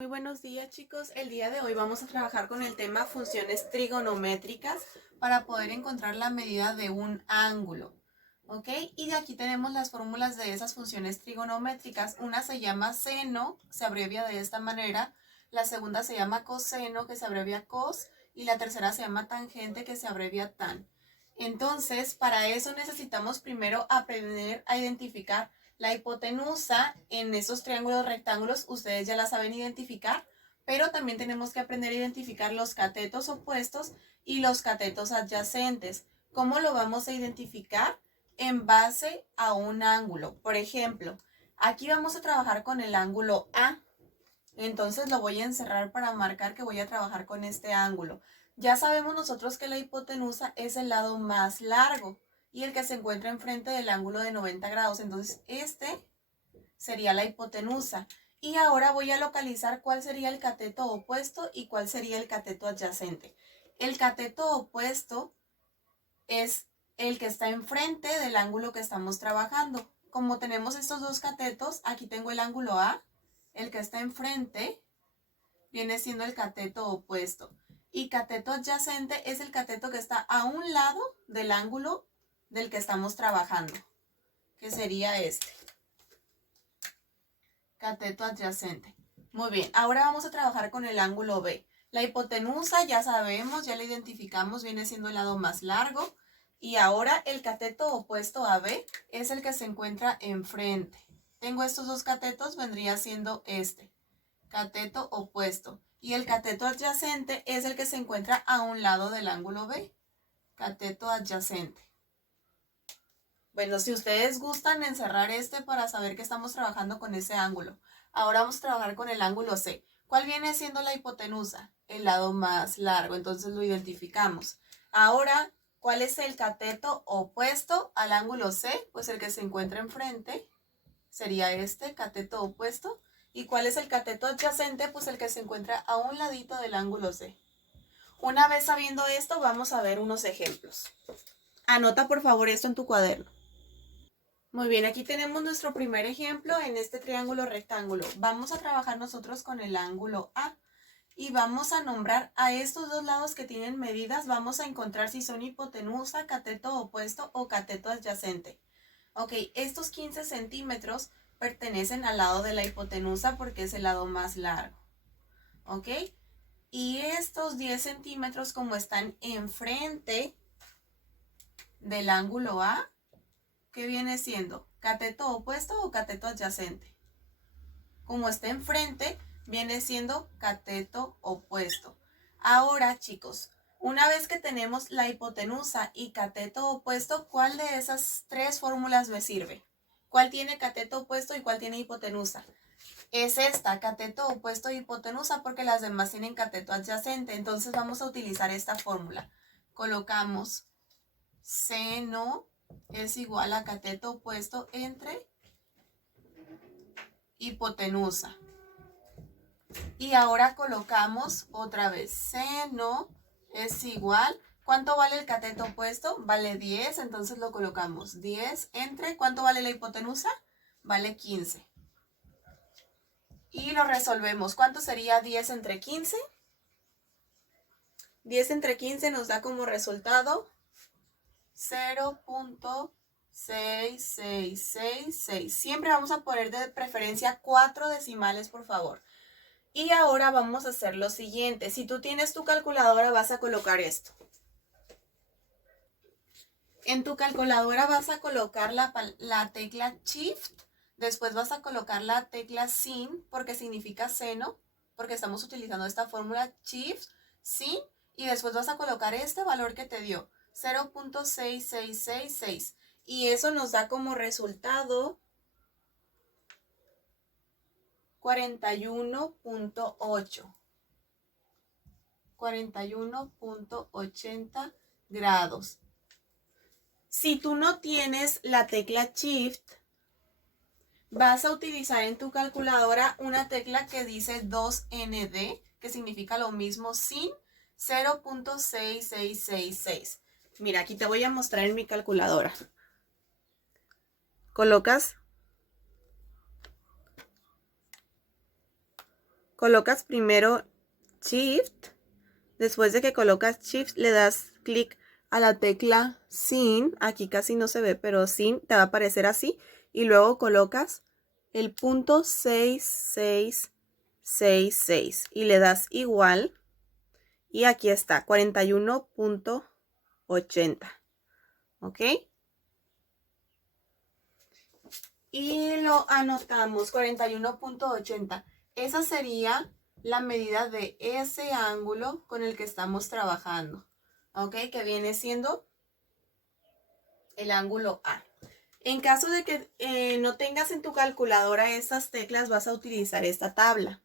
Muy buenos días, chicos. El día de hoy vamos a trabajar con el tema funciones trigonométricas para poder encontrar la medida de un ángulo. ¿Ok? Y de aquí tenemos las fórmulas de esas funciones trigonométricas. Una se llama seno, se abrevia de esta manera. La segunda se llama coseno, que se abrevia cos. Y la tercera se llama tangente, que se abrevia tan. Entonces, para eso necesitamos primero aprender a identificar la hipotenusa en esos triángulos rectángulos. Ustedes ya la saben identificar, pero también tenemos que aprender a identificar los catetos opuestos y los catetos adyacentes. ¿Cómo lo vamos a identificar? En base a un ángulo. Por ejemplo, aquí vamos a trabajar con el ángulo A. Entonces lo voy a encerrar para marcar que voy a trabajar con este ángulo. Ya sabemos nosotros que la hipotenusa es el lado más largo y el que se encuentra enfrente del ángulo de 90 grados. Entonces este sería la hipotenusa. Y ahora voy a localizar cuál sería el cateto opuesto y cuál sería el cateto adyacente. El cateto opuesto es el que está enfrente del ángulo que estamos trabajando. Como tenemos estos dos catetos, aquí tengo el ángulo A, el que está enfrente viene siendo el cateto opuesto. Y cateto adyacente es el cateto que está a un lado del ángulo del que estamos trabajando, que sería este. Cateto adyacente. Muy bien, ahora vamos a trabajar con el ángulo B. La hipotenusa ya sabemos, ya la identificamos, viene siendo el lado más largo. Y ahora el cateto opuesto a B es el que se encuentra enfrente. Tengo estos dos catetos, vendría siendo este. Cateto opuesto. Y el cateto adyacente es el que se encuentra a un lado del ángulo B. Cateto adyacente. Bueno, si ustedes gustan encerrar este para saber que estamos trabajando con ese ángulo. Ahora vamos a trabajar con el ángulo C. ¿Cuál viene siendo la hipotenusa? El lado más largo, entonces lo identificamos. Ahora, ¿cuál es el cateto opuesto al ángulo C? Pues el que se encuentra enfrente sería este, cateto opuesto. ¿Y cuál es el cateto adyacente? Pues el que se encuentra a un ladito del ángulo C. Una vez sabiendo esto, vamos a ver unos ejemplos. Anota por favor esto en tu cuaderno. Muy bien, aquí tenemos nuestro primer ejemplo en este triángulo rectángulo. Vamos a trabajar nosotros con el ángulo A y vamos a nombrar a estos dos lados que tienen medidas. Vamos a encontrar si son hipotenusa, cateto opuesto o cateto adyacente. Ok, estos 15 centímetros pertenecen al lado de la hipotenusa porque es el lado más largo. Ok, y estos 10 centímetros como están enfrente del ángulo A, ¿qué viene siendo? ¿Cateto opuesto o cateto adyacente? Como está enfrente, viene siendo cateto opuesto. Ahora, chicos, una vez que tenemos la hipotenusa y cateto opuesto, ¿cuál de esas tres fórmulas me sirve? ¿Cuál tiene cateto opuesto y cuál tiene hipotenusa? Es esta, cateto opuesto y hipotenusa, porque las demás tienen cateto adyacente. Entonces vamos a utilizar esta fórmula. Colocamos seno es igual a cateto opuesto entre hipotenusa. Y ahora colocamos otra vez seno es igual. ¿Cuánto vale el cateto opuesto? Vale 10, entonces lo colocamos 10 entre. ¿Cuánto vale la hipotenusa? Vale 15. Y lo resolvemos. ¿Cuánto sería 10 entre 15? 10 entre 15 nos da como resultado 0.6666. Siempre vamos a poner de preferencia 4 decimales, por favor. Y ahora vamos a hacer lo siguiente. Si tú tienes tu calculadora, vas a colocar esto. En tu calculadora vas a colocar la tecla Shift. Después vas a colocar la tecla Sin, porque significa seno, porque estamos utilizando esta fórmula Shift, Sin. Y después vas a colocar este valor que te dio, 0.6666. Y eso nos da como resultado 41.8. 41.80 grados. Si tú no tienes la tecla Shift, vas a utilizar en tu calculadora una tecla que dice 2ND, que significa lo mismo sin 0.6666. Mira, aquí te voy a mostrar en mi calculadora. Colocas colocas primero Shift. Después de que colocas Shift, le das clic a la tecla Sin. Aquí casi no se ve, pero Sin te va a aparecer así. Y luego colocas el punto 6666 y le das igual. Y aquí está, 41.80. ¿Ok? Y lo anotamos, 41.80. Esa sería la medida de ese ángulo con el que estamos trabajando. ¿Ok? Que viene siendo el ángulo A. En caso de que no tengas en tu calculadora estas teclas, vas a utilizar esta tabla,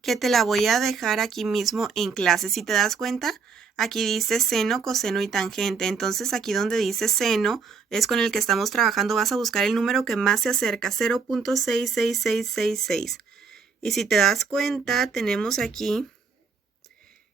que te la voy a dejar aquí mismo en clase. Si te das cuenta, aquí dice seno, coseno y tangente. Entonces aquí donde dice seno es con el que estamos trabajando. Vas a buscar el número que más se acerca, 0.66666. Y si te das cuenta, tenemos aquí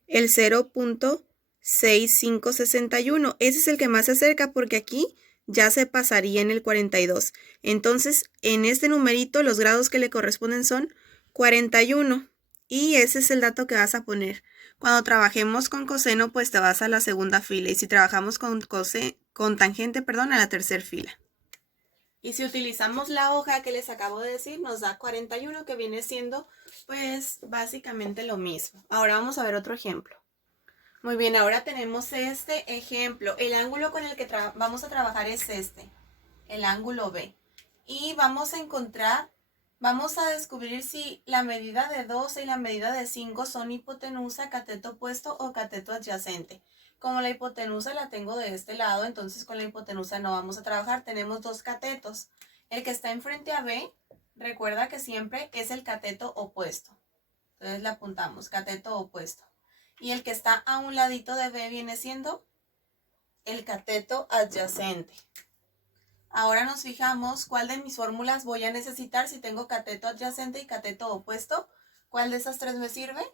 el 0.6561. Ese es el que más se acerca porque aquí ya se pasaría en el 42. Entonces, en este numerito, los grados que le corresponden son 41. Y ese es el dato que vas a poner. Cuando trabajemos con coseno, pues te vas a la segunda fila. Y si trabajamos con tangente, perdón, a la tercera fila. Y si utilizamos la hoja que les acabo de decir, nos da 41, que viene siendo, pues, básicamente lo mismo. Ahora vamos a ver otro ejemplo. Muy bien, ahora tenemos este ejemplo. El ángulo con el que vamos a trabajar es este, el ángulo B. Y vamos a descubrir si la medida de 12 y la medida de 5 son hipotenusa, cateto opuesto o cateto adyacente. Como la hipotenusa la tengo de este lado, entonces con la hipotenusa no vamos a trabajar. Tenemos dos catetos. El que está enfrente a B, recuerda que siempre es el cateto opuesto. Entonces le apuntamos, cateto opuesto. Y el que está a un ladito de B viene siendo el cateto adyacente. Ahora nos fijamos cuál de mis fórmulas voy a necesitar si tengo cateto adyacente y cateto opuesto. ¿Cuál de esas tres me sirve?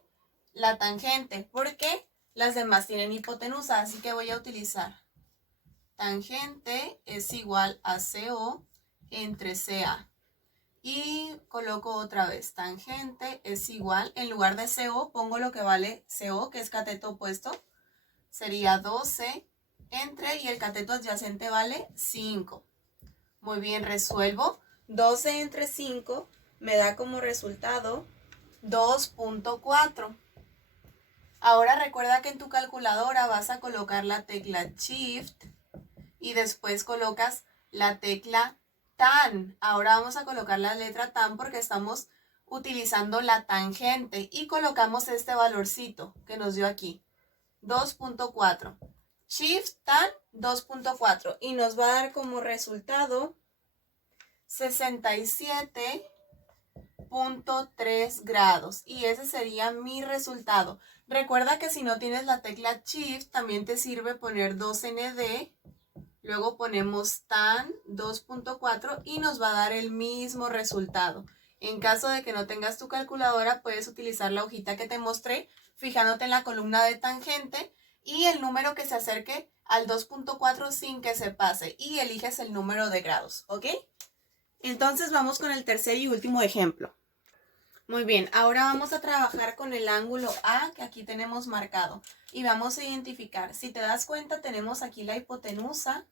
La tangente, porque las demás tienen hipotenusa, así que voy a utilizar tangente es igual a CO entre CA. Y coloco otra vez, tangente es igual, en lugar de CO pongo lo que vale CO, que es cateto opuesto, sería 12 entre, y el cateto adyacente vale 5. Muy bien, resuelvo. 12 entre 5 me da como resultado 2.4. Ahora recuerda que en tu calculadora vas a colocar la tecla Shift y después colocas la tecla tan. Ahora vamos a colocar la letra tan porque estamos utilizando la tangente y colocamos este valorcito que nos dio aquí, 2.4. Shift tan 2.4 y nos va a dar como resultado 67.3 grados y ese sería mi resultado. Recuerda que si no tienes la tecla Shift también te sirve poner 2ND, luego ponemos tan 2.4 y nos va a dar el mismo resultado. En caso de que no tengas tu calculadora, puedes utilizar la hojita que te mostré, fijándote en la columna de tangente y el número que se acerque al 2.4 sin que se pase y eliges el número de grados, ¿ok? Entonces vamos con el tercer y último ejemplo. Muy bien, ahora vamos a trabajar con el ángulo A que aquí tenemos marcado y vamos a identificar. Si te das cuenta, tenemos aquí la hipotenusa,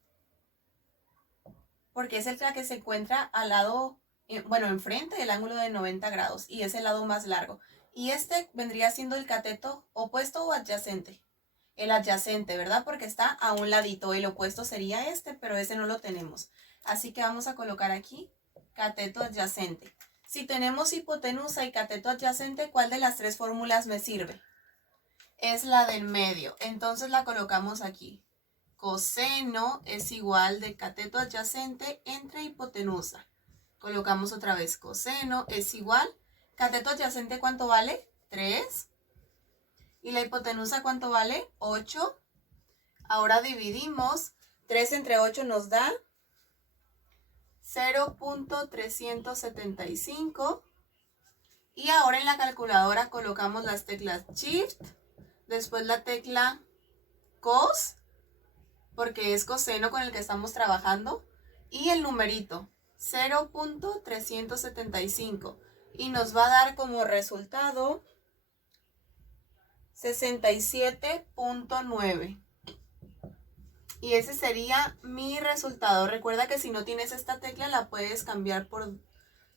porque es la que se encuentra al lado, enfrente del ángulo de 90 grados y es el lado más largo. Y este vendría siendo el cateto opuesto o adyacente. El adyacente, ¿verdad? Porque está a un ladito. El opuesto sería este, pero ese no lo tenemos. Así que vamos a colocar aquí cateto adyacente. Si tenemos hipotenusa y cateto adyacente, ¿cuál de las tres fórmulas me sirve? Es la del medio. Entonces la colocamos aquí. Coseno es igual de cateto adyacente entre hipotenusa. Colocamos otra vez. Coseno es igual. Cateto adyacente, ¿cuánto vale? 3. ¿Y la hipotenusa cuánto vale? 8. Ahora dividimos. 3 entre 8 nos da 0.375. Y ahora en la calculadora colocamos las teclas Shift, después la tecla Cos, porque es coseno con el que estamos trabajando, y el numerito 0.375. y nos va a dar como resultado 67.9. Y ese sería mi resultado. Recuerda que si no tienes esta tecla la puedes cambiar por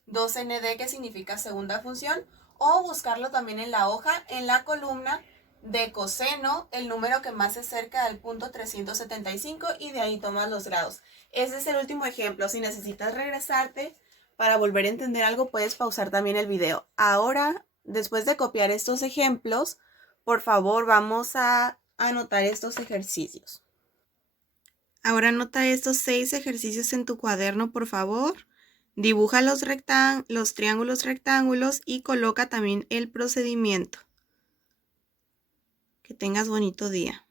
2nd, que significa segunda función, o buscarlo también en la hoja, en la columna de coseno, el número que más se acerca al punto 375 y de ahí tomas los grados. Ese es el último ejemplo. Si necesitas regresarte para volver a entender algo, puedes pausar también el video. Ahora, después de copiar estos ejemplos, por favor, vamos a anotar estos ejercicios. Ahora anota estos 6 ejercicios en tu cuaderno, por favor. Dibuja los triángulos y coloca también el procedimiento. Que tengas bonito día.